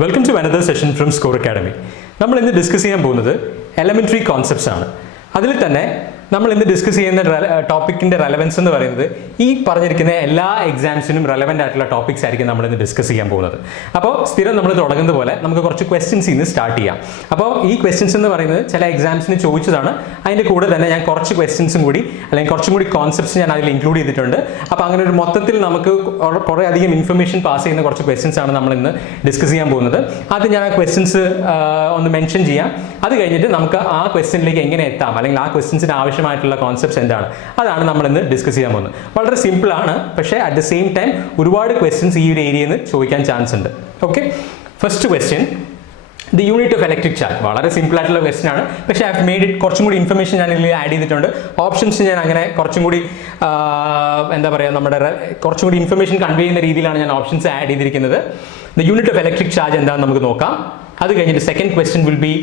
Welcome to another session from Score Academy. നമ്മൾ ഇന്ന് discuss ചെയ്യാൻ പോകുന്നത് എലമെന്ററി കോൺസെപ്റ്റ്സ് ആണ്. അതിൽ തന്നെ നമ്മൾ ഇന്ന് ഡിസ്കസ് ചെയ്യുന്ന ടോപ്പിക്കിന്റെ റെലവൻസ് എന്ന് പറയുന്നത് ഈ പറഞ്ഞിരിക്കുന്ന എല്ലാ എക്സാംസിനും റെലവൻ്റ് ആയിട്ടുള്ള ടോപ്പിക്സ് ആയിരിക്കും നമ്മൾ ഇന്ന് ഡിസ്കസ് ചെയ്യാൻ പോകുന്നത്. അപ്പോൾ സ്ഥിരം നമ്മൾ തുടങ്ങുന്ന പോലെ നമുക്ക് കുറച്ച് ക്വസ്റ്റ്യൻസ് ഇന്ന് സ്റ്റാർട്ട് ചെയ്യാം. അപ്പോൾ ഈ ക്വസ്റ്റ്യൻസ് എന്ന് പറയുന്നത് ചില എക്സാംസിന് ചോദിച്ചതാണ്. അതിൻ്റെ കൂടെ തന്നെ ഞാൻ കുറച്ച് ക്വസ്റ്റ്യൻസും കൂടി അല്ലെങ്കിൽ കുറച്ചും കൂടി കോൺസെപ്റ്റ്സ് ഞാൻ അതിൽ ഇൻക്ലൂഡ് ചെയ്തിട്ടുണ്ട്. അപ്പോൾ അങ്ങനെ ഒരു മൊത്തത്തിൽ നമുക്ക് കുറേ അധികം ഇൻഫർമേഷൻ പാസ് ചെയ്യുന്ന കുറച്ച് ക്വസ്റ്റ്യൻസ് ആണ് നമ്മൾ ഇന്ന് ഡിസ്കസ് ചെയ്യാൻ പോകുന്നത്. അത് ഞാൻ ആ ക്വസ്റ്റ്യൻസ് ഒന്ന് മെൻഷൻ ചെയ്യാം. അത് കഴിഞ്ഞിട്ട് നമുക്ക് ആ ക്വസ്റ്റ്യനിലേക്ക് എങ്ങനെ എത്താം അല്ലെങ്കിൽ ആ ക്വസ്റ്റ്യൻസിന് ആവശ്യമായിട്ടുള്ള കോൺസെപ്റ്റ്സ് എന്താണ് അതാണ് നമ്മൾ ഇന്ന് ഡിസ്കസ് ചെയ്യാൻ പോകുന്നത്. വളരെ സിമ്പിൾ ആണ്, പക്ഷേ അറ്റ് ദ സെയിം ടൈം ഒരുപാട് ക്വസ്റ്റ്യൻസ് ഈ ഒരു ഏരിയയിൽ നിന്ന് ചോദിക്കാൻ ചാൻസ് ഉണ്ട്. Okay, first question, the unit of electric charge. വളരെ സിമ്പിൾ ആയിട്ടുള്ള ക്വസ്റ്റ്യൻ ആണ്, പക്ഷേ ഐ ഹാവ് മെയ്ഡ് ഇറ്റ് കുറച്ചും കൂടി ഇൻഫർമേഷൻ ഞാൻ ഇതിൽ ആഡ് ചെയ്തിട്ടുണ്ട്. ഓപ്ഷൻസ് ഞാൻ അങ്ങനെ കുറച്ചും കൂടി എന്താ പറയുക, നമ്മുടെ കുറച്ചും കൂടി ഇൻഫർമേഷൻ കൺവേ ചെയ്യുന്ന രീതിയിലാണ് ഞാൻ ഓപ്ഷൻസ് ആഡ് ചെയ്തിരിക്കുന്നത്. The unit of electric charge എന്താണെന്ന് നമുക്ക് നോക്കാം. അത് കഴിഞ്ഞിട്ട് second question will be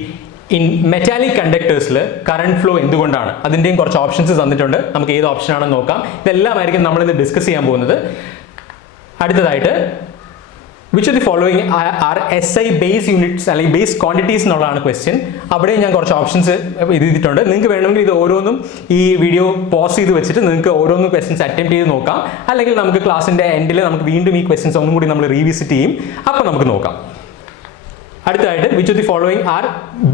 in metallic കണ്ടക്ടേഴ്സിൽ കറണ്ട് ഫ്ലോ എന്തുകൊണ്ടാണ്, അതിൻ്റെയും കുറച്ച് ഓപ്ഷൻസ് തന്നിട്ടുണ്ട്. നമുക്ക് ഏത് ഓപ്ഷൻ ആണെന്ന് നോക്കാം. ഇതെല്ലാമായിരിക്കും നമ്മളിന്ന് ഡിസ്കസ് ചെയ്യാൻ പോകുന്നത്. അടുത്തതായിട്ട് which of the following are SI base units അല്ലെങ്കിൽ ബേസ് ക്വാണ്ടിറ്റീസ് എന്നുള്ളതാണ് ക്വസ്റ്റ്യൻ. അവിടെയും ഞാൻ കുറച്ച് ഓപ്ഷൻസ് എഴുതിയിട്ടുണ്ട്. നിങ്ങൾക്ക് വേണമെങ്കിൽ ഇത് ഓരോന്നും ഈ വീഡിയോ പോസ് ചെയ്ത് വെച്ചിട്ട് നിങ്ങൾക്ക് ഓരോന്നും ക്വസ്റ്റ്യൻസ് അറ്റംപ്റ്റ് ചെയ്ത് നോക്കാം. അല്ലെങ്കിൽ നമുക്ക് ക്ലാസ്സിൻ്റെ എൻഡിൽ നമുക്ക് വീണ്ടും ഈ ക്വസ്റ്റ്യൻസ് ഒന്നും കൂടി നമ്മൾ റീവിസിറ്റ് ചെയ്യും. അപ്പോൾ നമുക്ക് നോക്കാം. അടുത്തതായിട്ട് which of the following are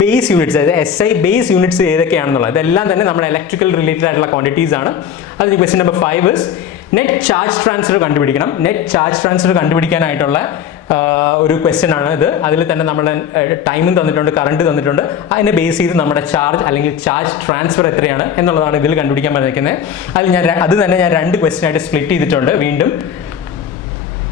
base units, അതായത് SI ബേസ് യൂണിറ്റ്സ് ഏതൊക്കെയാണെന്നുള്ളത്. ഇതെല്ലാം തന്നെ നമ്മുടെ ഇലക്ട്രിക്കൽ റിലേറ്റഡ് ആയിട്ടുള്ള ക്വാണ്ടിറ്റീസ് ആണ്. അതിന് question number 5 is net charge transfer കണ്ടുപിടിക്കണം. നെറ്റ് ചാർജ് ട്രാൻസ്ഫർ കണ്ടുപിടിക്കാനായിട്ടുള്ള ഒരു ക്വസ്റ്റ്യൻ ആണ് ഇത്. അതിൽ തന്നെ നമ്മുടെ ടൈമും തന്നിട്ടുണ്ട്, കറണ്ട് തന്നിട്ടുണ്ട്. അതിനെ ബേസ് ചെയ്ത് നമ്മുടെ ചാർജ് അല്ലെങ്കിൽ ചാർജ് ട്രാൻസ്ഫർ എത്രയാണ് എന്നുള്ളതാണ് ഇതിൽ കണ്ടുപിടിക്കാൻ പറഞ്ഞിരിക്കുന്നത്. അത് തന്നെ ഞാൻ 2 ക്വസ്റ്റ്യൻ ആയിട്ട് സ്പ്ലിറ്റ് ചെയ്തിട്ടുണ്ട് വീണ്ടും.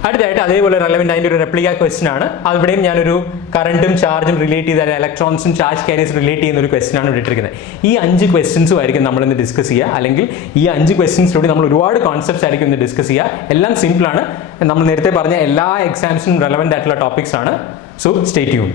അടുത്തായിട്ട് അതേപോലെ റെലവെന്റ് അതിൻ്റെ ഒരു റെപ്ലിക്ക ക്വസ്റ്റ്യൻ ആണ്. അവിടെയും ഞാനൊരു കറണ്ടും ചാർജും റിലേറ്റ് ചെയ്ത ഇലക്ട്രോൺസും ചാർജ് ക്യാരിയേഴ്സ് റിലേറ്റ് ചെയ്യുന്ന ഒരു ക്വസ്റ്റ്യൻ ആണ് ഇട്ടിരിക്കുന്നത്. ഈ 5 ക്വസ്റ്റ്യൻസും ആയിരിക്കും നമ്മൾ ഇന്ന് ഡിസ്കസ് ചെയ്യുക. അല്ലെങ്കിൽ ഈ 5 ക്വസ്റ്റ്യൻസിലൂടെ നമ്മൾ ഒരുപാട് കോൺസെപ്റ്റ്സ് ആയിരിക്കും ഇന്ന് ഡിസ്കസ് ചെയ്യുക. എല്ലാം സിമ്പിൾ ആണ്. നമ്മൾ നേരത്തെ പറഞ്ഞ എല്ലാ എക്സാംസിനും റെലവെന്റ് ആയിട്ടുള്ള ടോപ്പിക്സ് ആണ്. So stay tune.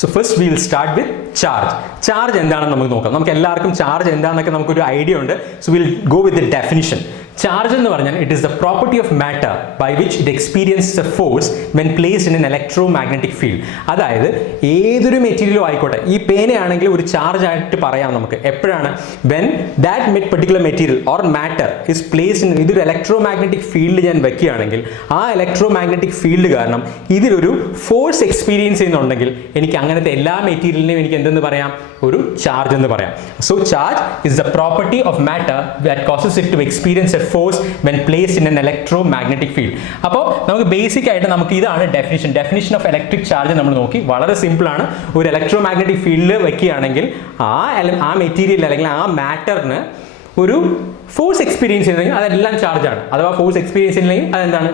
So first will start with charge. Charge എന്താണെന്ന് നമുക്ക് നോക്കാം. നമുക്ക് എല്ലാവർക്കും ചാർജ് എന്താണെന്നൊക്കെ നമുക്കൊരു ഐഡിയ ഉണ്ട്. So will go with the definition. Charge എന്ന് പറഞ്ഞാൽ it is the property of matter by which it experience a force when placed in an electromagnetic field. അതായത് ഏതൊരു മെറ്റീരിയലും ആയിക്കോട്ടെ, ഈ പേനയാണെങ്കിൽ ഒരു ചാർജ് ആയിട്ട് പറയാം നമുക്ക്. എപ്പോഴാണ് when that particular material or matter is placed in, ഇതൊരു ഇലക്ട്രോ മാഗ്നറ്റിക് ഫീൽഡ് ഞാൻ വെക്കുകയാണെങ്കിൽ ആ ഇലക്ട്രോ മാഗ്നറ്റിക് ഫീൽഡ് കാരണം ഇതിലൊരു ഫോഴ്സ് എക്സ്പീരിയൻസ് ചെയ്യുന്നുണ്ടെങ്കിൽ എനിക്ക് അങ്ങനത്തെ എല്ലാ മെറ്റീരിയലിനെയും എനിക്ക് എന്തെന്ന് പറയാം, ഒരു ചാർജ് എന്ന് പറയാം. So charge is the property of matter that causes it to experience a force when placed in an electromagnetic field. അപ്പോൾ നമുക്ക് ബേസിക് ആയിട്ട് നമുക്ക് ഇതാണ് ഡെഫിനിഷൻ ഓഫ് ഇലക്ട്രിക് ചാർജ് നമ്മൾ നോക്കി. വളരെ സിമ്പിൾ ആണ്. ഒരു ഇലക്ട്രോ മാഗ്നറ്റിക് ഫീൽഡിൽ വെക്കുകയാണെങ്കിൽ ആ മെറ്റീരിയൽ അല്ലെങ്കിൽ ആ മാറ്ററിന് ഒരു ഫോഴ്സ് എക്സ്പീരിയൻസ് ചെയ്യുന്നെങ്കിൽ അതെല്ലാം ചാർജാണ്. അഥവാ ഫോഴ്സ് എക്സ്പീരിയൻസ് ചെയ്യുന്നെങ്കിൽ അതെന്താണ്,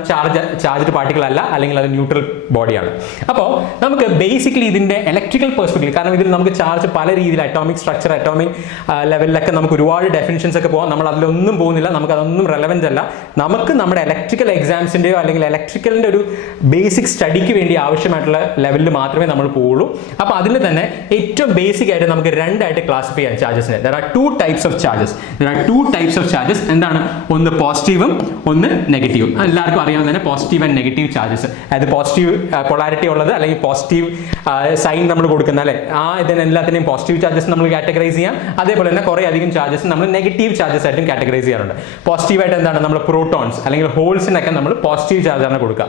ചാർജ്ഡ് പാർട്ടിക്കിൾ അല്ല, അല്ലെങ്കിൽ അത് ന്യൂട്രൽ ബോഡിയാണ്. അപ്പോൾ നമുക്ക് ബേസിക്കലി ഇതിൻ്റെ ഇലക്ട്രിക്കൽ പെർസ്പെക്റ്റീവ്, കാരണം ഇതിൽ നമുക്ക് ചാർജ് പല രീതിയിൽ അറ്റോമിക് സ്ട്രക്ചർ, അറ്റോമിക് ലെവലിലൊക്കെ നമുക്ക് ഒരുപാട് ഡെഫിനിഷൻസ് ഒക്കെ പോകാം. നമ്മൾ അതിലൊന്നും പോകുന്നില്ല, നമുക്ക് അതൊന്നും റെലവൻ്റ് അല്ല. നമുക്ക് നമ്മുടെ ഇലക്ട്രിക്കൽ എക്സാംസിൻ്റെയോ അല്ലെങ്കിൽ ഇലക്ട്രിക്കലിൻ്റെ ഒരു ബേസിക് സ്റ്റഡിക്ക് വേണ്ടി ആവശ്യമായിട്ടുള്ള ലെവലിൽ മാത്രമേ നമ്മൾ പോവുള്ളൂ. അപ്പോൾ അതിൽ തന്നെ ഏറ്റവും ബേസിക് ആയിട്ട് നമുക്ക് 2 ആയിട്ട് ക്ലാസിഫൈ ചെയ്യാം ചാർജസിനെ. There are 2 types of charges. എന്താണ്, ഒന്ന് പോസിറ്റീവും ഒന്ന് നെഗറ്റീവും. എല്ലാവർക്കും അറിയാവുന്ന തന്നെ പോസിറ്റീവ് ആൻഡ് നെഗറ്റീവ് ചാർജസ്. അതായത് പോസിറ്റീവ് പൊളാരിറ്റി ഉള്ളത് അല്ലെങ്കിൽ പോസിറ്റീവ് സൈൻ നമ്മൾ കൊടുക്കുന്ന അല്ലെ, ഇതിനെല്ലാത്തിനെയും പോസിറ്റീവ് ചാർജസ് നമ്മൾ കാറ്റഗറൈസ് ചെയ്യാം. അതേപോലെ തന്നെ കുറേ അധികം ചാർജസ് നമ്മൾ നെഗറ്റീവ് ചാർജസ് ആയിട്ടും കാറ്റഗറൈസ് ചെയ്യാറുണ്ട്. പോസിറ്റീവായിട്ട് എന്താണ്, നമ്മൾ പ്രോട്ടോൺസ് അല്ലെങ്കിൽ ഹോൾസിനൊക്കെ നമ്മൾ പോസിറ്റീവ് ചാർജാണ് കൊടുക്കുക.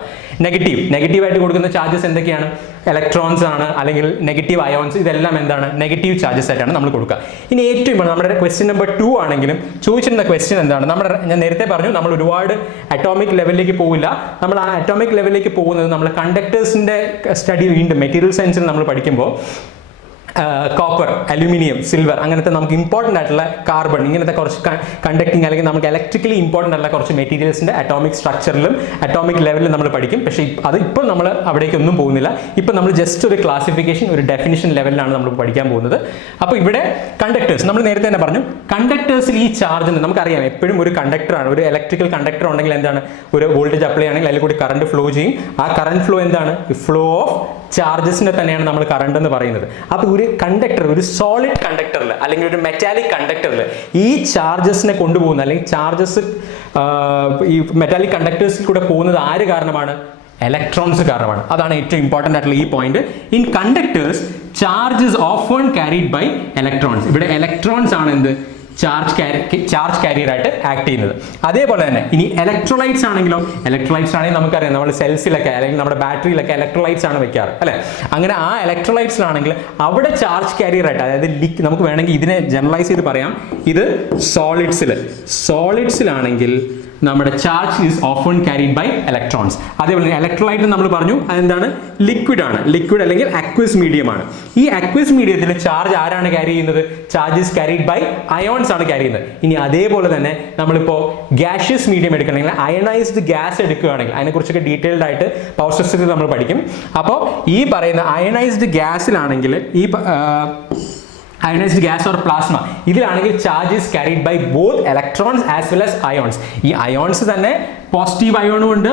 നെഗറ്റീവായിട്ട് കൊടുക്കുന്ന ചാർജസ് എന്തൊക്കെയാണ്, ഇലക്ട്രോൺസ് ആണ് അല്ലെങ്കിൽ നെഗറ്റീവ് അയോൺസ്. ഇതെല്ലാം എന്താണ്, നെഗറ്റീവ് ചാർജസ് ആയിട്ടാണ് നമ്മൾ കൊടുക്കുക. ഇനി ഏറ്റവും നമ്മുടെ ക്വസ്റ്റ്യൻ നമ്പർ 2 ആണെങ്കിലും ചോദിച്ചിരുന്ന ക്വസ്റ്റ്യൻ എന്താണ്, ഞാൻ നേരത്തെ പറഞ്ഞു നമ്മൾ ഒരുപാട് അറ്റോമിക് ലെവലിലേക്ക് പോവില്ല. നമ്മൾ ആ അറ്റോമിക് ലെവലിലേക്ക് പോകുന്നത് നമ്മൾ കണ്ടക്ടേഴ്സിന്റെ സ്റ്റഡി വീണ്ടും മെറ്റീരിയൽ സയൻസിൽ നമ്മൾ പഠിക്കുമ്പോൾ കോപ്പർ, അലുമിനിയം, സിൽവർ, അങ്ങനത്തെ നമുക്ക് ഇമ്പോർട്ടൻ്റ് ആയിട്ടുള്ള കാർബൺ, ഇങ്ങനത്തെ കുറച്ച് കണ്ടക്ടിങ് അല്ലെങ്കിൽ നമുക്ക് ഇലക്ട്രിക്കലി ഇമ്പോർട്ടൻ്റ് ആയിട്ടുള്ള കുറച്ച് മെറ്റീരിയൽസിൻ്റെ അറ്റോമിക് സ്ട്രക്ചറിലും അറ്റോമിക് ലെവലിലും നമ്മൾ പഠിക്കും. പക്ഷേ അത് ഇപ്പോൾ നമ്മൾ അവിടേക്കൊന്നും പോകുന്നില്ല. ഇപ്പോൾ നമ്മൾ ജസ്റ്റ് ഒരു ക്ലാസിഫിക്കേഷൻ, ഒരു ഡെഫിനിഷൻ ലെവലിലാണ് നമ്മൾ പഠിക്കാൻ പോകുന്നത്. അപ്പോൾ ഇവിടെ കണ്ടക്ടേഴ്സ് നമ്മൾ നേരത്തെ തന്നെ പറഞ്ഞു. കണ്ടക്ടേഴ്സിൽ ഈ ചാർജിന് നമുക്കറിയാം, എപ്പോഴും ഒരു കണ്ടക്ടറാണ്, ഒരു ഇലക്ട്രിക്കൽ കണ്ടക്ടർ ഉണ്ടെങ്കിൽ എന്താണ്, ഒരു വോൾട്ടേജ് അപ്ലൈ ആണെങ്കിൽ അതിൽ കൂടി കറണ്ട് ഫ്ലോ ചെയ്യും. ആ കറണ്ട് ഫ്ലോ എന്താണ്, ഫ്ലോ ഓഫ് ചാർജസിനെ തന്നെയാണ് നമ്മൾ കറണ്ട് എന്ന് പറയുന്നത്. അപ്പോൾ ഒരു കണ്ടക്ടർ, ഒരു സോളിഡ് കണ്ടക്ടറിൽ അല്ലെങ്കിൽ ഒരു മെറ്റാലിക് കണ്ടക്ടറിൽ ഈ ചാർജസിനെ കൊണ്ടുപോകുന്ന അല്ലെങ്കിൽ ചാർജസ് ഈ മെറ്റാലിക് കണ്ടക്ടേഴ്സിൽ കൂടെ പോകുന്നത് ആര് കാരണമാണ്, ഇലക്ട്രോൺസ് കാരണമാണ്. അതാണ് ഏറ്റവും ഇമ്പോർട്ടൻ്റ് ആയിട്ടുള്ള ഈ point. In conductors charge is often carried by electrons. ഇവിടെ ഇലക്ട്രോൺസ് ആണ് എന്ത് ചാർജ് കാരിയർ ആയിട്ട് ആക്ട് ചെയ്യുന്നത്. അതേപോലെ തന്നെ ഇനി ഇലക്ട്രോലൈറ്റ്സ് ആണെങ്കിലോ, ഇലക്ട്രോലൈറ്റ്സ് ആണെങ്കിൽ നമുക്കറിയാം നമ്മൾ സെൽസിലൊക്കെ അല്ലെങ്കിൽ നമ്മുടെ ബാറ്ററിയിലൊക്കെ ഇലക്ട്രോലൈറ്റ്സ് ആണ് വെക്കാറ് അല്ലെ. അങ്ങനെ ആ ഇലക്ട്രോലൈറ്റ്സിലാണെങ്കിൽ അവിടെ ചാർജ് കാരിയർ ആയിട്ട്, അതായത് നമുക്ക് വേണമെങ്കിൽ ഇതിനെ ജനറലൈസ് ചെയ്ത് പറയാം, ഇത് സോളിഡ്സിലാണെങ്കിൽ നമ്മുടെ charge is often carried by electrons. അതേപോലെ ഇലക്ട്രോലൈറ്റ് നമ്മൾ പറഞ്ഞു അതെന്താണ്, ലിക്വിഡ് ആണ്, ലിക്വിഡ് അല്ലെങ്കിൽ അക്വസ് മീഡിയം ആണ്. ഈ അക്വസ് മീഡിയത്തിൽ ചാർജ് ആരാണ് ക്യാരി ചെയ്യുന്നത്, charge is carried by ions ആണ് ക്യാരി ചെയ്യുന്നത്. ഇനി അതേപോലെ തന്നെ നമ്മളിപ്പോൾ ഗ്യാഷ്യസ് മീഡിയം എടുക്കണമെങ്കിൽ അയണൈസ്ഡ് ഗ്യാസ് എടുക്കുകയാണെങ്കിൽ അതിനെക്കുറിച്ചൊക്കെ ഡീറ്റെയിൽഡ് ആയിട്ട് പവർ സിസ്റ്റത്തിൽ നമ്മൾ പഠിക്കും. അപ്പോൾ ഈ പറയുന്ന അയണൈസ്ഡ് ഗ്യാസിലാണെങ്കിൽ അയണൈസ്ഡ് ഗ്യാസ് ഓർ പ്ലാസ്മ ഇതിലാണെങ്കിൽ charge is carried by both electrons as well as ions. ഈ അയോൺസ് തന്നെ പോസിറ്റീവ് അയോണും ഉണ്ട്,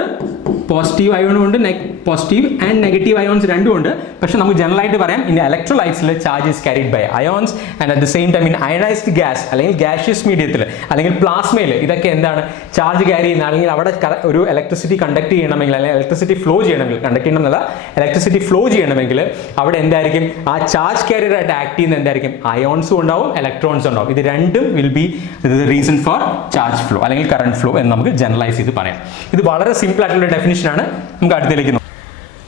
പോസിറ്റീവ് ആൻഡ് നെഗറ്റീവ് അയോൺസ് രണ്ടും ഉണ്ട്. പക്ഷെ നമുക്ക് ജനറൽ ആയിട്ട് പറയാം ഇൻ ഇലക്ട്രോലൈറ്റ്സിൽ charge is carried by ions and at the same time in ionized gas അല്ലെങ്കിൽ ഗ്യാഷ്യസ് മീഡിയത്തിൽ അല്ലെങ്കിൽ പ്ലാസ്മയിൽ ഇതൊക്കെ എന്താണ് ചാർജ് ക്യാരി ചെയ്യുന്ന, അല്ലെങ്കിൽ അവിടെ ഒരു ഇലക്ട്രിസിറ്റി കണ്ടക്ട് ചെയ്യണമെങ്കിൽ അല്ലെങ്കിൽ ഇലക്ട്രിസിറ്റി ഫ്ലോ ചെയ്യണമെങ്കിൽ, കണ്ടക്ട് ചെയ്യണമെന്നല്ല ഇലക്ട്രിസിറ്റി ഫ്ലോ ചെയ്യണമെങ്കിൽ അവിടെ എന്തായിരിക്കും ആ ചാർജ് കാരിയർ ആയിട്ട് ആക്ട് ചെയ്യുന്ന എന്തായിരിക്കും, അയോൺസും ഉണ്ടാവും ഇലക്ട്രോൺസും ഉണ്ടാവും. ഇത് രണ്ടും will be reason for charge flow അല്ലെങ്കിൽ കറണ്ട് ഫ്ലോ എന്ന് നമുക്ക് ജനറലൈസ് ചെയ്ത് പറയാം. ഇത് വളരെ സിമ്പിൾ ആയിട്ടുള്ള ഡെഫിനിഷൻ ആണ്. നമുക്ക് അടുത്തേക്ക് നോക്കാം.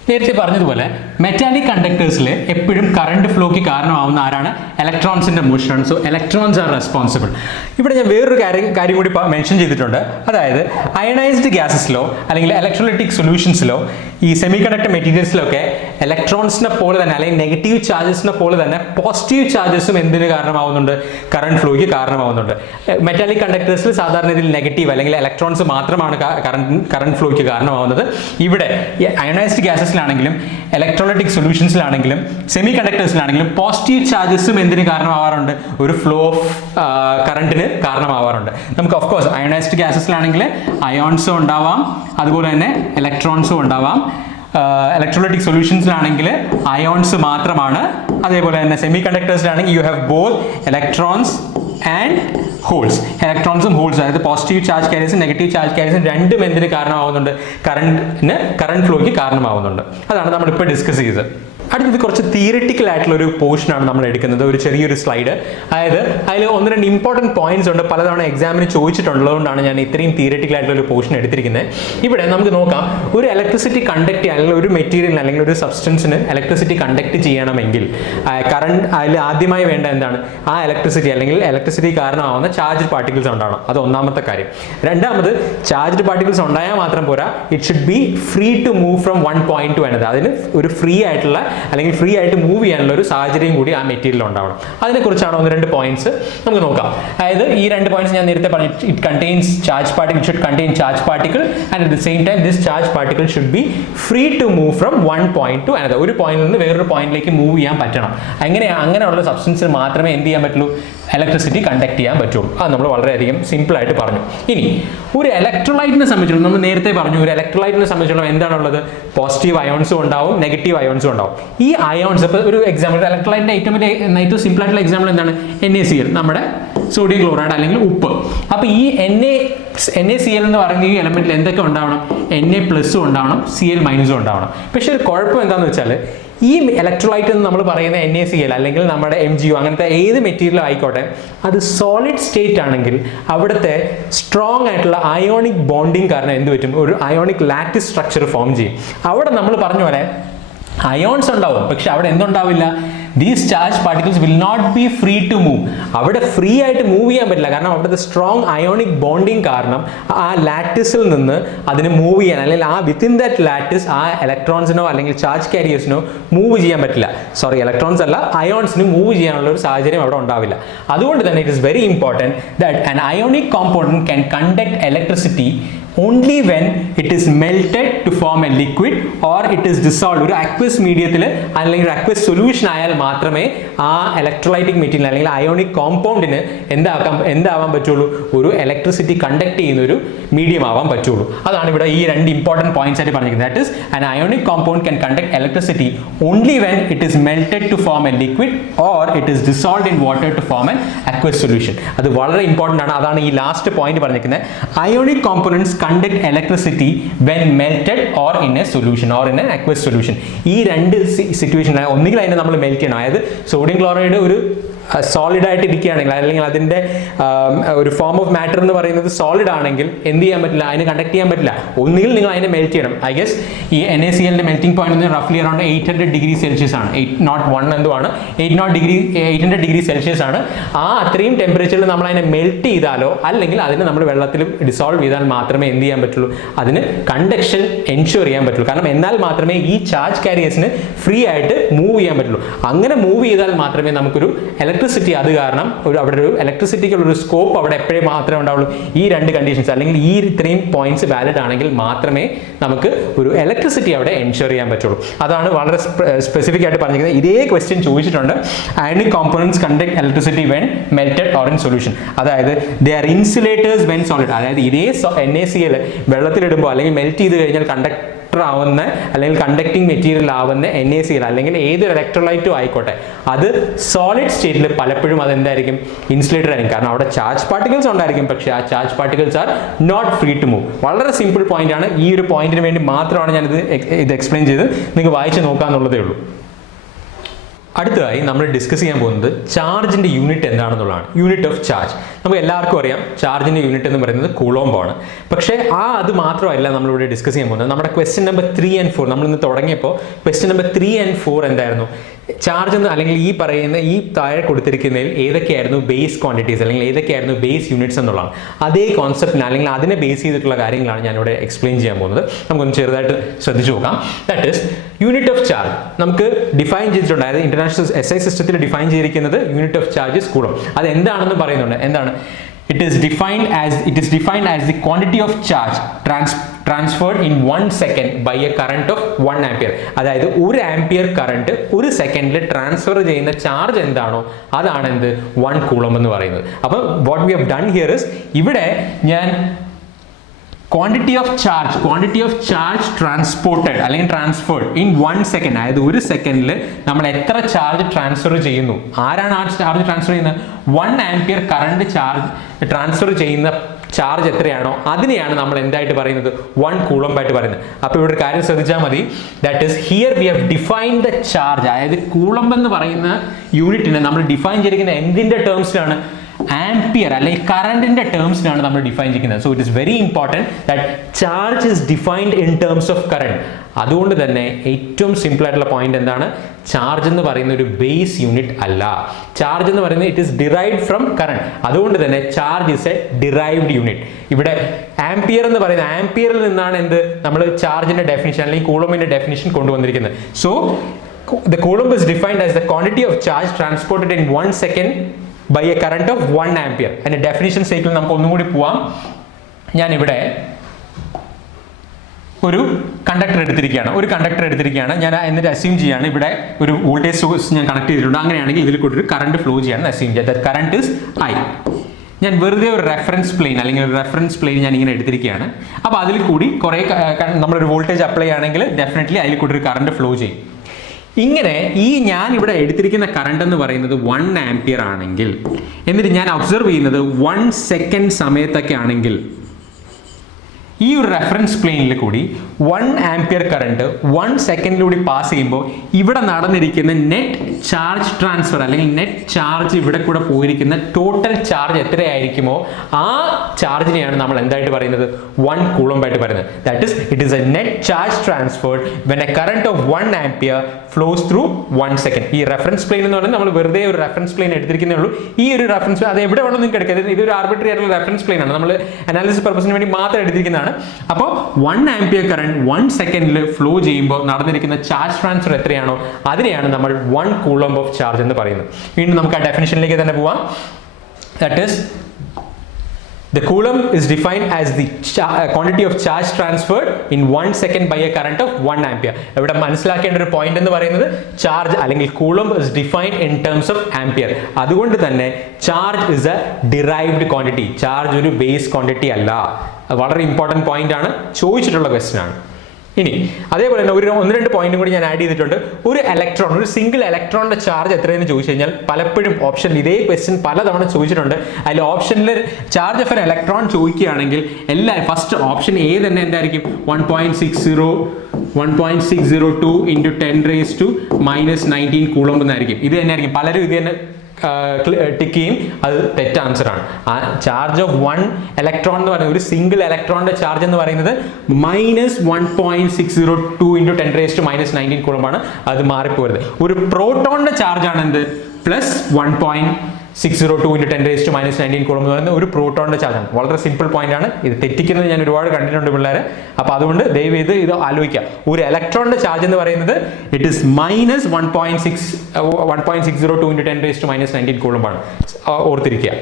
നേരത്തെ പറഞ്ഞതുപോലെ മെറ്റാലിക് കണ്ടക്ടേഴ്സിൽ എപ്പോഴും കറണ്ട് ഫ്ലോയ്ക്ക് കാരണമാവുന്ന ആരാണ്, ഇലക്ട്രോൺസിന്റെ മോഷനാണ്. So electrons are responsible. ഇവിടെ ഞാൻ വേറൊരു കാര്യം കൂടി മെൻഷൻ ചെയ്തിട്ടുണ്ട്. അതായത് അയണൈസ്ഡ് ഗ്യാസസിലോ അല്ലെങ്കിൽ ഇലക്ട്രോലൈറ്റിക് സൊല്യൂഷൻസിലോ ഈ സെമി കണ്ടക്ടർ മെറ്റീരിയൽസിലൊക്കെ ഇലക്ട്രോൺസിനെ പോലെ തന്നെ അല്ലെങ്കിൽ നെഗറ്റീവ് ചാർജസിനെ പോലെ തന്നെ പോസിറ്റീവ് ചാർജസും എന്തിന് കാരണമാവുന്നുണ്ട്, കറണ്ട് ഫ്ലോയ്ക്ക് കാരണമാവുന്നുണ്ട്. മെറ്റാലിക് കണ്ടക്ടേഴ്സിൽ സാധാരണ ഇതിൽ നെഗറ്റീവ് അല്ലെങ്കിൽ ഇലക്ട്രോൺസ് മാത്രമാണ് കറണ്ട് ഫ്ലോയ്ക്ക് കാരണമാവുന്നത്. ഇവിടെ അയണൈസ്ഡ് ഗ്യാസസ് ാണെങ്കിലും ഇലക്ട്രോലൈറ്റിക് സൊല്യൂഷൻസിലാണെങ്കിലും സെമി കണ്ടക്ടേഴ്സിലാണെങ്കിലും പോസിറ്റീവ് ചാർജസും എന്തിന് കാരണമാവാറുണ്ട്, ഒരു ഫ്ലോ ഓഫ് കറണ്ടിന് കാരണമാവാറുണ്ട്. നമുക്ക് ഓഫ് കോഴ്സ് അയണൈസ്ഡ് ഗ്യാസസിലാണെങ്കിൽ അയോൺസും ഉണ്ടാവാം, അതുപോലെ തന്നെ ഇലക്ട്രോൺസും ഉണ്ടാവാം. ഇലക്ട്രോലൈറ്റിക് സൊല്യൂഷൻസിലാണെങ്കിൽ അയോൺസ് മാത്രമാണ്. അതേപോലെ തന്നെ സെമി കണ്ടക്ടേഴ്സിലാണെങ്കിൽ you have both electrons and holes. ഇലക്ട്രോൺസും ഹോൾസും, അതായത് പോസിറ്റീവ് ചാർജ് കാരിയേഴ്സും നെഗറ്റീവ് ചാർജ് കാരിയേഴ്സും രണ്ടും എന്തിന് കാരണമാവുന്നുണ്ട്, കറണ്ട് ഫ്ലോയ്ക്ക് കാരണമാവുന്നുണ്ട്. അതാണ് നമ്മളിപ്പോൾ ഡിസ്കസ് ചെയ്തത്. അടുത്തത് കുറച്ച് തിയറിറ്റിക്കൽ ആയിട്ടുള്ള ഒരു പോർഷനാണ് നമ്മൾ എടുക്കുന്നത്, ഒരു ചെറിയൊരു സ്ലൈഡ്. അതായത് അതിൽ 1-2 ഇമ്പോർട്ടൻറ്റ് പോയിന്റ്സ് ഉണ്ട്, പലതവണ എക്സാമിന് ചോദിച്ചിട്ടുള്ളതുകൊണ്ടാണ് ഞാൻ ഇത്രയും തിയറിറ്റിക്കൽ ആയിട്ടുള്ള ഒരു പോർഷൻ എടുത്തിരിക്കുന്നത്. ഇവിടെ നമുക്ക് നോക്കാം, ഒരു ഇലക്ട്രിസിറ്റി കണ്ടക്ട് ചെയ്യാൻ അല്ലെങ്കിൽ ഒരു മെറ്റീരിയലിന് അല്ലെങ്കിൽ ഒരു സബ്സ്റ്റൻസിന് ഇലക്ട്രിസിറ്റി കണ്ടക്ട് ചെയ്യണമെങ്കിൽ കറണ്ട് അതിൽ ആദ്യമായി വേണ്ട എന്താണ്, ആ ഇലക്ട്രിസിറ്റി അല്ലെങ്കിൽ ഇലക്ട്രിസിറ്റി കാരണമാവുന്ന ചാർജ് പാർട്ടിക്കിൾസ് ഉണ്ടാവണം. അത് ഒന്നാമത്തെ കാര്യം. രണ്ടാമത് ചാർജ് പാർട്ടിക്കിൾസ് ഉണ്ടായാൽ മാത്രം പോരാ, it should be free to move from one point to another. അതിന് ഒരു ഫ്രീ ആയിട്ടുള്ള അല്ലെങ്കിൽ ഫ്രീ ആയിട്ട് മൂവ് ചെയ്യാനുള്ള ഒരു സാഹചര്യം കൂടി ആ മെറ്റീരിയൽ ഉണ്ടാവണം. അതിനെക്കുറിച്ചാണ് 1-2 പോയിന്റ്സ് നമുക്ക് നോക്കാം. അതായത് ഈ 2 പോയിന്റ്സ് ഞാൻ നേരത്തെ പറഞ്ഞു, it contains charge particle, should contain charge particle and at the same time this charge particle should be free to move from one point to another. ഒരു പോയിന്റിൽ നിന്ന് വേറൊരു പോയിന്റിലേക്ക് മൂവ് ചെയ്യാൻ പറ്റണം. അങ്ങനെയുള്ള സബ്സ്റ്റൻസിന് മാത്രമേ എന്ത് ചെയ്യാൻ പറ്റുള്ളൂ, ഇലക്ട്രിസിറ്റി കണ്ടക്ട് ചെയ്യാൻ പറ്റുള്ളൂ. അത് നമ്മൾ വളരെയധികം സിമ്പിൾ ആയിട്ട് പറഞ്ഞു. ഇനി ഒരു ഇലക്ട്രോലൈറ്റിനെ സംബന്ധിച്ചിടത്തോളം നമ്മൾ നേരത്തെ പറഞ്ഞു, ഒരു ഇലക്ട്രോലൈറ്റിനെ സംബന്ധിച്ചിടത്തോളം എന്താണുള്ളത്, പോസിറ്റീവ് അയോൺസും ഉണ്ടാവും നെഗറ്റീവ് അയോൺസും ഉണ്ടാവും. ഈ അയോൺസ് ഇപ്പോൾ ഒരു എക്സാമ്പിൾ, ഇലക്ട്രോലൈറ്റിന്റെ ഏറ്റവും സിമ്പിൾ ആയിട്ടുള്ള എക്സാമ്പിൾ എന്താണ്, NaCl, നമ്മുടെ സോഡിയം ക്ലോറൈഡ് അല്ലെങ്കിൽ ഉപ്പ്. അപ്പോൾ ഈ NaCl എന്ന് പറയുന്ന ഈ എലമെന്റിൽ എന്തൊക്കെ ഉണ്ടാവണം, Na+ ഉണ്ടാവണം, Cl- ഉണ്ടാവണം. പക്ഷേ ഒരു കുഴപ്പം എന്താണെന്ന് വെച്ചാൽ ഈ ഇലക്ട്രോലൈറ്റ് എന്ന് നമ്മൾ പറയുന്ന NaCl അല്ലെങ്കിൽ നമ്മുടെ MgO അങ്ങനത്തെ ഏത് മെറ്റീരിയൽ ആയിക്കോട്ടെ, അത് സോളിഡ് സ്റ്റേറ്റ് ആണെങ്കിൽ അവിടുത്തെ സ്ട്രോങ് ആയിട്ടുള്ള അയോണിക് ബോണ്ടിങ് കാരണം എന്ത് പറ്റും, ഒരു അയോണിക് ലാറ്റിസ് സ്ട്രക്ചർ ഫോം ചെയ്യും. അവിടെ നമ്മൾ പറഞ്ഞ പോലെ അയോൺസ് ഉണ്ടാവും, പക്ഷെ അവിടെ എന്തുണ്ടാവില്ല, these charge particles will not be free to move. അവിടെ ഫ്രീ ആയിട്ട് മൂവ് ചെയ്യാൻ പറ്റില്ല, കാരണം അവിടുത്തെ സ്ട്രോങ് അയോണിക് ബോണ്ടിങ് കാരണം ആ ലാറ്റിസിൽ നിന്ന് അതിന് മൂവ് ചെയ്യാൻ അല്ലെങ്കിൽ ആ വിത്തിൻ ദാറ്റ് ലാറ്റിസ് ആ ഇലക്ട്രോൺസിനോ അല്ലെങ്കിൽ ചാർജ് കാരിയേഴ്സിനോ മൂവ് ചെയ്യാൻ പറ്റില്ല. സോറി, ഇലക്ട്രോൺസ് അല്ല, അയോൺസിന് മൂവ് ചെയ്യാനുള്ള ഒരു സാഹചര്യം അവിടെ ഉണ്ടാവില്ല. അതുകൊണ്ട് തന്നെ it is very important that an ionic compound can conduct electricity only when it is melted to form a liquid or it is dissolved. ഒരു അക്വസ് മീഡിയത്തിൽ അല്ലെങ്കിൽ അക്വസ് സൊല്യൂഷൻ ആയാൽ മാത്രമേ ആ ഇലക്ട്രോലൈറ്റിക് മെറ്റീരിയൽ അല്ലെങ്കിൽ അയോണിക് കോമ്പൗണ്ടിന് എന്താവാൻ പറ്റുള്ളൂ, ഒരു ഇലക്ട്രിസിറ്റി കണ്ടക്ട് ചെയ്യുന്ന ഒരു മീഡിയം ആവാൻ പറ്റുള്ളൂ. അതാണ് ഇവിടെ ഈ 2 ഇമ്പോർട്ടൻറ്റ് പോയിന്റ്സ് ആയിട്ട് പറഞ്ഞിരിക്കുന്നത്. That is an ionic compound can conduct electricity only when it is melted to form a liquid or it is dissolved in water to form an aqueous solution. അത് വളരെ important ആണ്. അതാണ് ഈ last point പറഞ്ഞിരിക്കുന്നത്. Ionic components conduct electricity when melted or in A solution or in A aqueous solution. ഈ രണ്ട് situation ഒന്നുകിൽ അതിനെ നമ്മൾ മെൽറ്റ് ചെയ്യണം, അതായത് സോഡിയം ക്ലോറൈഡ് ഒരു സോളിഡ് ആയിട്ട് ഇരിക്കുകയാണെങ്കിൽ അല്ലെങ്കിൽ അതിൻ്റെ ഒരു ഫോം ഓഫ് മാറ്റർ എന്ന് പറയുന്നത് സോളിഡ് ആണെങ്കിൽ എന്ത് ചെയ്യാൻ പറ്റില്ല, അതിന് കണ്ടക്ട് ചെയ്യാൻ പറ്റില്ല. ഒന്നുകിൽ നിങ്ങൾ അതിനെ മെൽറ്റ് ചെയ്യണം. ഐ ഗസ് ഈ NaCl മെൽറ്റിംഗ് പോയിന്റ് റഫ്ലി അറൌണ്ട് 800 ഡിഗ്രി സെൽഷ്യസ് ആണ്, 801 എന്തുവാണ് 800 ഡിഗ്രി സെൽഷ്യസ് ആണ്. ആ അത്രയും ടെമ്പറേച്ചറിൽ നമ്മൾ അതിനെ മെൽറ്റ് ചെയ്താലോ അല്ലെങ്കിൽ അതിനെ നമ്മൾ വെള്ളത്തിൽ ഡിസോൾവ് ചെയ്താൽ മാത്രമേ എന്ത് ചെയ്യാൻ പറ്റുള്ളൂ, അതിന് കണ്ടക്ഷൻ എൻഷുർ ചെയ്യാൻ പറ്റുള്ളൂ. കാരണം എന്നാൽ മാത്രമേ ഈ ചാർജ് കാരിയേഴ്സിന് ഫ്രീ ആയിട്ട് മൂവ് ചെയ്യാൻ പറ്റുള്ളൂ. അങ്ങനെ മൂവ് ചെയ്താൽ മാത്രമേ നമുക്കൊരു ഇലക്ട്രിസിറ്റി, അത് കാരണം അവിടെ ഒരു ഇലക്ട്രിസിറ്റിക്കുള്ള ഒരു സ്കോപ്പ് അവിടെ എപ്പോഴും മാത്രമേ ഉണ്ടാവുള്ളൂ. ഈ രണ്ട് കണ്ടീഷൻസ് അല്ലെങ്കിൽ ഈ ഇത്രയും പോയിന്റ്സ് വാലിഡ് ആണെങ്കിൽ മാത്രമേ നമുക്ക് ഒരു ഇലക്ട്രിസിറ്റി അവിടെ എൻഷുർ ചെയ്യാൻ പറ്റുള്ളൂ. അതാണ് വളരെ സ്പെസിഫിക് ആയിട്ട് പറഞ്ഞിരിക്കുന്നത്. ഇതേ ക്വസ്റ്റ്യൻ ചോദിച്ചിട്ടുണ്ട്. Ionic components conduct electricity when melted or in solution. അതായത് they are insulators when solid. അതായത് ഇതേ NaCl വെള്ളത്തിലിടുമ്പോൾ അല്ലെങ്കിൽ മെൽറ്റ് ചെയ്ത് കഴിഞ്ഞാൽ ആവുന്ന അല്ലെങ്കിൽ കണ്ടക്ടിങ് മെറ്റീരിയൽ ആവുന്ന NaCl അല്ലെങ്കിൽ ഏതൊരു ഇലക്ട്രോലൈറ്റും ആയിക്കോട്ടെ, അത് സോളിഡ് സ്റ്റേറ്റിൽ പലപ്പോഴും അതെന്തായിരിക്കും, ഇൻസുലേറ്റഡ് ആയിരിക്കും. കാരണം അവിടെ ചാർജ് പാർട്ടിക്കിൾസ് ഉണ്ടായിരിക്കും, പക്ഷേ ആ charge particles are not free to move. വളരെ സിമ്പിൾ പോയിന്റ് ആണ്. ഈ ഒരു പോയിന്റിന് വേണ്ടി മാത്രമാണ് ഞാനിത് എക്സ്പ്ലെയിൻ ചെയ്ത് നിങ്ങൾക്ക് വായിച്ച് നോക്കാന്നുള്ളതേ ഉള്ളൂ. അടുത്തതായി നമ്മൾ ഡിസ്കസ് ചെയ്യാൻ പോകുന്നത് ചാർജിന്റെ യൂണിറ്റ് എന്താണെന്നുള്ളതാണ്. യൂണിറ്റ് ഓഫ് ചാർജ് നമുക്ക് എല്ലാവർക്കും അറിയാം. ചാർജിന്റെ യൂണിറ്റ് എന്ന് പറയുന്നത് കൂളോംബ് ആണ്. പക്ഷേ അത് മാത്രമല്ല നമ്മളിവിടെ ഡിസ്കസ് ചെയ്യാൻ പോകുന്നത്. നമ്മുടെ ക്വസ്റ്റ്യൻ നമ്പർ 3 and 4 നമ്മൾ ഇന്ന് തുടങ്ങിയപ്പോൾ ക്വസ്റ്റ്യൻ നമ്പർ 3 and 4 എന്തായിരുന്നു, ചാർജ് എന്ന് അല്ലെങ്കിൽ ഈ പറയുന്ന ഈ താഴെ കൊടുത്തിരിക്കുന്നതിൽ ഏതൊക്കെയായിരുന്നു ബേസ് ക്വാണ്ടിറ്റീസ് അല്ലെങ്കിൽ ഏതൊക്കെയായിരുന്നു ബേസ് യൂണിറ്റ്സ് എന്നുള്ളതാണ്. അതേ കോൺസെപ്റ്റിന് അല്ലെങ്കിൽ അതിനെ ബേസ് ചെയ്തിട്ടുള്ള കാര്യങ്ങളാണ് ഞാനിവിടെ എക്സ്പ്ലെയിൻ ചെയ്യാൻ പോകുന്നത്. നമുക്കൊന്ന് ചെറുതായിട്ട് ശ്രദ്ധിച്ചു നോക്കാം. That is unit of charge നമുക്ക് ഡിഫൈൻ ചെയ്തിട്ടുണ്ട്. അതായത് ഇന്റർനാഷണൽ SI സിസ്റ്റത്തിൽ ഡിഫൈൻ ചെയ്തിരിക്കുന്നത് unit of charge is coulomb. അത് എന്താണെന്ന് പറയുന്നുണ്ട്. എന്താണ്? It is defined as the quantity of charge transferred in 1 second by a current of 1 ampere. അതായത് 1 ആംപിയർ കറണ്ട് ഒരു സെക്കൻഡിൽ ട്രാൻസ്ഫർ ചെയ്യുന്ന ചാർജ് എന്താണോ അതാണ് എന്ത് 1 കൂളോംബ് എന്ന് പറയുന്നത്. അപ്പോൾ what we have done here is ഇവിടെ ഞാൻ ക്വാണ്ടിറ്റി ഓഫ് ചാർജ് ട്രാൻസ്പോർട്ടഡ് അല്ലെങ്കിൽ ട്രാൻസ്ഫേർഡ് ഇൻ 1 സെക്കൻഡ്, അതായത് ഒരു സെക്കൻഡിൽ നമ്മൾ എത്ര ചാർജ് ട്രാൻസ്ഫർ ചെയ്യുന്നു, ആരാണ് ആ ചാർജ് ട്രാൻസ്ഫർ ചെയ്യുന്നത്, 1 ആംപിയർ കറണ്ട് ചാർജ് ട്രാൻസ്ഫർ ചെയ്യുന്ന ചാർജ് എത്രയാണോ അതിനെയാണ് നമ്മൾ എന്തായിട്ട് പറയുന്നത് 1 കൂളോംബ് ആയിട്ട് പറയുന്നത്. അപ്പോൾ ഇവിടെ ഒരു കാര്യം ശ്രദ്ധിച്ചാൽ മതി. That is here we have defined the charge. അതായത് കൂളോംബ് എന്ന് പറയുന്ന യൂണിറ്റിനെ നമ്മൾ ഡിഫൈൻ ചെയ്തിരിക്കുന്ന എന്തിന്റെ ടേംസിലാണ്, ആംപിയർ അല്ലെങ്കിൽ കറണ്ടിന്റെ ടേംസിലാണ് നമ്മൾ ഡിഫൈൻ ചെയ്യുന്നത്. So it is very important that charge is defined in terms of current. അതുകൊണ്ട് തന്നെ ഏറ്റവും സിമ്പിൾ ആയിട്ടുള്ള പോയിന്റ് എന്താണ്, ചാർജ് എന്ന് പറയുന്ന ഒരു ബേസ് യൂണിറ്റ് അല്ല. ചാർജ് എന്ന് പറയുന്നത് it is derived from current. അതുകൊണ്ട് തന്നെ charge is A derived unit. ഇവിടെ ആംപിയർ എന്ന് പറയുന്നത് ആംപിയറിൽ നിന്നാണ് എന്ത് നമ്മൾ ചാർജിന്റെ ഡെഫിനിഷൻ അല്ലെങ്കിൽ കൂളോംബിന്റെ ഡെഫിനിഷൻ കൊണ്ടുവന്നിരിക്കുന്നത്. So the coulomb is defined as the quantity of charge transported in 1 second by a current of 1 ampere. അതിന്റെ ഡെഫിനിഷൻ സൈക്കിൾ നമുക്ക് ഒന്നും കൂടി പോവാം. ഞാനിവിടെ ഒരു കണ്ടക്ടർ എടുത്തിരിക്കുകയാണ്. ഞാൻ എന്നിട്ട് അസ്യൂം ചെയ്യാണ് ഇവിടെ ഒരു വോൾട്ടേജ് സോഴ്സ് ഞാൻ കണക്ട് ചെയ്തിട്ടുണ്ട്. അങ്ങനെയാണെങ്കിൽ ഇതിൽ കൂടി ഒരു കറണ്ട് ഫ്ലോ ചെയ്യാണെന്ന് അസ്യൂം ചെയ്യാം. That current is I. ഞാൻ വെറുതെ ഒരു റെഫറൻസ് പ്ലെയിൻ അല്ലെങ്കിൽ ഒരു റെഫറൻസ് പ്ലെയിൻ ഞാൻ ഇങ്ങനെ എടുത്തിരിക്കുകയാണ്. അപ്പോൾ അതിൽ കൂടി കുറേ നമ്മളൊരു വോൾട്ടേജ് അപ്ലൈ ആണെങ്കിൽ ഡെഫിനറ്റ്ലി അതിൽ കൂടി ഒരു കറണ്ട് ഫ്ലോ ചെയ്യും. ഇങ്ങനെ ഈ ഞാൻ ഇവിടെ എടുത്തിരിക്കുന്ന കറണ്ട് എന്ന് പറയുന്നത് 1 ആംപിയർ ആണെങ്കിൽ, എന്നിട്ട് ഞാൻ ഒബ്സർവ് ചെയ്യുന്നത് 1 സെക്കൻഡ് സമയത്തൊക്കെ ആണെങ്കിൽ ഈ ഒരു റെഫറൻസ് പ്ലെയിനിൽ കൂടി 1 ആംപിയർ കറണ്ട് 1 സെക്കൻഡിലൂടെ പാസ് ചെയ്യുമ്പോൾ ഇവിടെ നടന്നിരിക്കുന്ന നെറ്റ് ചാർജ് ട്രാൻസ്ഫർ അല്ലെങ്കിൽ നെറ്റ് ചാർജ് ഇവിടെ കൂടെ പോയിരിക്കുന്ന ടോട്ടൽ ചാർജ് എത്രയായിരിക്കുമോ ആ ചാർജിനെയാണ് നമ്മൾ എന്തായിട്ട് പറയുന്നത് 1 കൂളോംബ് ആയിട്ട് പറയുന്നത്. That is it is a net charge transferred when a current of 1 ampere flows through 1 second. ഈ റെഫറൻസ് പ്ലെയിൻ എന്ന് പറയുന്നത് നമ്മൾ വെറുതെ ഒരു റെഫറൻസ് പ്ലെയിൻ എടുത്തിരിക്കുന്നേ ഉള്ളൂ. ഈ ഒരു റെഫറൻസ് അത് എവിടെ വേണം നിങ്ങൾക്ക് എടുക്കുക. ഇതൊരു ആർബിട്രറി ആയിട്ടുള്ള റെഫറൻസ് പ്ലെയിൻ ആണ്, നമ്മൾ അനാലിസിസ് പർപ്പസിന് വേണ്ടി മാത്രം എടുത്തിരിക്കുന്നതാണ്. അപ്പോൾ 1 ആംപിയർ കറണ്ട് 1 സെക്കൻഡിൽ ഫ്ലോ ചെയ്യുമ്പോൾ നടന്നിരിക്കുന്ന ചാർജ് ട്രാൻസ്ഫർ എത്രയാണോ അതിനെയാണ് നമ്മൾ 1 കൂളോംബ് ഓഫ് ചാർജ് എന്ന് പറയുന്നത്. വീണ്ടും നമുക്ക് ആ ഡെഫിനിഷനിലേക്ക് തന്നെ പോവാം. That is the coulomb is defined as the quantity of charge transferred in 1 second by a current of 1 ampere. ഇവിടെ മനസ്സിലാക്കേണ്ട ഒരു പോയിന്റ് എന്ന് പറയുന്നത് ചാർജ് അല്ലെങ്കിൽ coulomb is defined in terms of ampere. അതുകൊണ്ട് തന്നെ charge is a derived quantity. Charge ഒരു base quantity അല്ല. വളരെ ഇമ്പോർട്ടൻറ്റ് പോയിന്റ് ആണ്, ചോദിച്ചിട്ടുള്ള ക്വസ്റ്റ്യൻ ആണ്. ഇനി അതേപോലെ തന്നെ ഒന്ന് രണ്ട് പോയിന്റും കൂടി ഞാൻ ആഡ് ചെയ്തിട്ടുണ്ട്. ഒരു ഇലക്ട്രോൺ, ഒരു സിംഗിൾ ഇലക്ട്രോണിന്റെ ചാർജ് എത്രയെന്ന് ചോദിച്ചു കഴിഞ്ഞാൽ പലപ്പോഴും ഓപ്ഷൻ ഇതേ ക്വസ്റ്റ്യൻ പലതവണ ചോദിച്ചിട്ടുണ്ട്. അതിൽ ഓപ്ഷനിൽ ചാർജ് ഓഫ് എൻ ഇലക്ട്രോൺ ചോദിക്കുകയാണെങ്കിൽ ഫസ്റ്റ് ഓപ്ഷൻ എ തന്നെ എന്തായിരിക്കും? 1.602 into 10⁻⁻19 കൂളംബ് എന്നായിരിക്കും. ഇത് തന്നെ ആയിരിക്കും. പലരും ഇത് തന്നെ ടിക്ക് ചെയ്യും. അത് തെറ്റ് ആൻസർ ആണ്. ആ ചാർജ് ഓഫ് 1 ഇലക്ട്രോൺ എന്ന് പറയുന്നത്, ഒരു സിംഗിൾ ഇലക്ട്രോണിന്റെ ചാർജ് എന്ന് പറയുന്നത് -1.602 into 10⁻⁻19 കൂളംബാണ്. അത് മാറിപ്പോരുത്. ഒരു പ്രോട്ടോണിന്റെ ചാർജ് ആണ് എന്ത്? +1.602 into 10⁻⁻19 കൂളംബ് എന്ന് പറയുന്നത് ഒരു പ്രോട്ടോണിന്റെ ചാർജ് ആണ്. വളരെ സിമ്പിൾ പോയിന്റ് ആണ്. ഇത് തെറ്റിക്കുന്നത് ഞാൻ ഒരുപാട് കണ്ടിട്ടുണ്ട് പിള്ളേരെ. അപ്പൊ അതുകൊണ്ട് ദയവ് ചെയ്ത് ഇത് ആലോചിക്കുക. ഒരു ഇലക്ട്രോണിന്റെ ചാർജ് എന്ന് പറയുന്നത് ഇറ്റ് ഇസ് -1.602 into 10⁻⁻19 കൂളംബാണ്. ഓർത്തിരിക്കുക.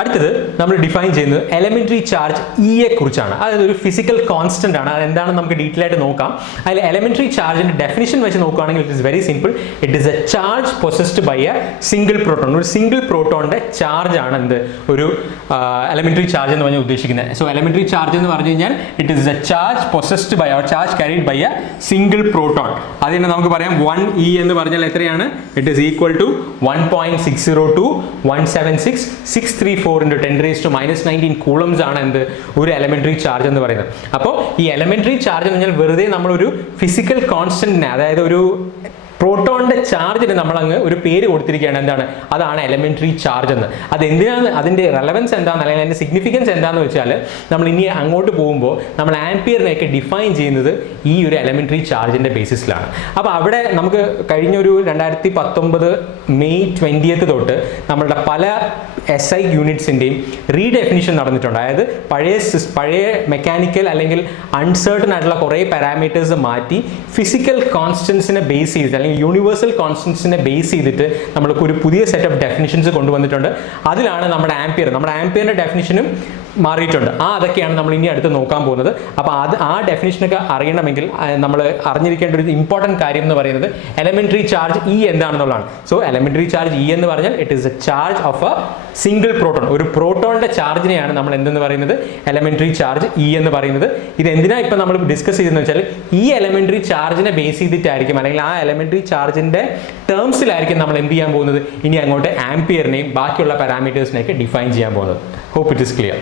അടുത്തത് നമ്മൾ ഡിഫൈൻ ചെയ്യുന്നത് എലമെന്ററി ചാർജ് ഇയെ കുറിച്ചാണ്. അതായത് ഒരു ഫിസിക്കൽ കോൺസ്റ്റന്റ് ആണ്. അതെന്താണെന്ന് നമുക്ക് ഡീറ്റെയിൽ ആയിട്ട് നോക്കാം. അതിൽ എലമെന്ററി ചാർജിന്റെ ഡെഫിനിഷൻ വെച്ച് നോക്കുകയാണെങ്കിൽ it is very simple. It is a charge possessed by a single proton. ഒരു സിംഗിൾ പ്രോട്ടോണിന്റെ ചാർജ് ആണ് എന്ത്? ഒരു എലമെന്ററി ചാർജ് എന്ന് പറഞ്ഞാൽ ഉദ്ദേശിക്കുന്നത്. സോ എലമെന്ററി ചാർജ് എന്ന് പറഞ്ഞു കഴിഞ്ഞാൽ it is a charge possessed by or charge carried by a single proton. അത് തന്നെ നമുക്ക് പറയാം 1e എന്ന് പറഞ്ഞാൽ എത്രയാണ്? It is equal to 1.602176634 into 10⁻⁻19 coulombs ആണ് എന്ത്? ഒരു എലമെന്ററി ചാർജ് എന്ന് പറയുന്നത്. അപ്പോൾ ഈ എലമെന്ററി ചാർജ് എന്ന് പറഞ്ഞാൽ വെറുതെ നമ്മളൊരു ഫിസിക്കൽ കോൺസ്റ്റന്റിനെ, അതായത് ഒരു പ്രോട്ടോണിന്റെ ചാർജിന് നമ്മൾ അങ്ങ് ഒരു പേര് കൊടുത്തിരിക്കുകയാണ്. എന്താണ്? അതാണ് എലമെന്ററി ചാർജ് എന്ന്. അത് എന്തിനാണ്, അതിന്റെ റെലവൻസ് എന്താണെന്ന്, അല്ലെങ്കിൽ അതിന്റെ സിഗ്നിഫിക്കൻസ് എന്താണെന്ന് വെച്ചാൽ നമ്മൾ ഇനി അങ്ങോട്ട് പോകുമ്പോൾ നമ്മൾ ആംപിയറിനെയൊക്കെ ഡിഫൈൻ ചെയ്യുന്നത് ഈ ഒരു എലമെന്ററി ചാർജിന്റെ ബേസിസിലാണ്. അപ്പോൾ അവിടെ നമുക്ക് കഴിഞ്ഞൊരു 2019 May 20 തൊട്ട് നമ്മളുടെ പല SI യൂണിറ്റ്സിന്റെയും റീഡെഫിനിഷൻ നടന്നിട്ടുണ്ട്. അതായത് പഴയ മെക്കാനിക്കൽ അല്ലെങ്കിൽ അൺസർട്ടൺ ആയിട്ടുള്ള കുറേ പാരാമീറ്റേഴ്സ് മാറ്റി ഫിസിക്കൽ കോൺസ്റ്റൻസിനെ ബേസ് ചെയ്തിട്ട്, അല്ലെങ്കിൽ യൂണിവേഴ്സൽ കോൺസ്റ്റൻസിനെ ബേസ് ചെയ്തിട്ട് നമ്മൾക്ക് ഒരു പുതിയ സെറ്റ് ഓഫ് ഡെഫിനിഷൻസ് കൊണ്ടുവന്നിട്ടുണ്ട്. അതിലാണ് നമ്മുടെ ആംപിയറിന്റെ ഡെഫിനിഷനും മാറിയിട്ടുണ്ട്. അതൊക്കെയാണ് നമ്മൾ ഇനി അടുത്ത് നോക്കാൻ പോകുന്നത്. അപ്പോൾ ആ ഡെഫിനിഷനൊക്കെ അറിയണമെങ്കിൽ നമ്മൾ അറിഞ്ഞിരിക്കേണ്ട ഒരു ഇമ്പോർട്ടൻറ്റ് കാര്യം എന്ന് പറയുന്നത് എലമെന്ററി ചാർജ് ഇ എന്താണെന്നുള്ളതാണ്. സോ എലമെന്ററി ചാർജ് ഇ എന്ന് പറഞ്ഞാൽ it is a charge of a single proton. ഒരു പ്രോട്ടോണിന്റെ ചാർജിനെയാണ് നമ്മൾ എന്തെന്ന് പറയുന്നത്? എലമെന്ററി ചാർജ് ഇ എന്ന് പറയുന്നത്. ഇത് എന്തിനാ ഇപ്പം നമ്മൾ ഡിസ്കസ് ചെയ്തെന്ന് വെച്ചാൽ ഈ എലമെന്ററി ചാർജിനെ ബേസ് ചെയ്തിട്ടായിരിക്കും, അല്ലെങ്കിൽ ആ എലമെന്ററി ചാർജിന്റെ ടേംസിലായിരിക്കും നമ്മൾ എന്ത് ചെയ്യാൻ പോകുന്നത്? ഇനി അങ്ങോട്ട് ആംപിയറിനെയും ബാക്കിയുള്ള പാരാമീറ്റേഴ്സിനെയൊക്കെ ഡിഫൈൻ ചെയ്യാൻ പോകുന്നത്. Hope it is clear.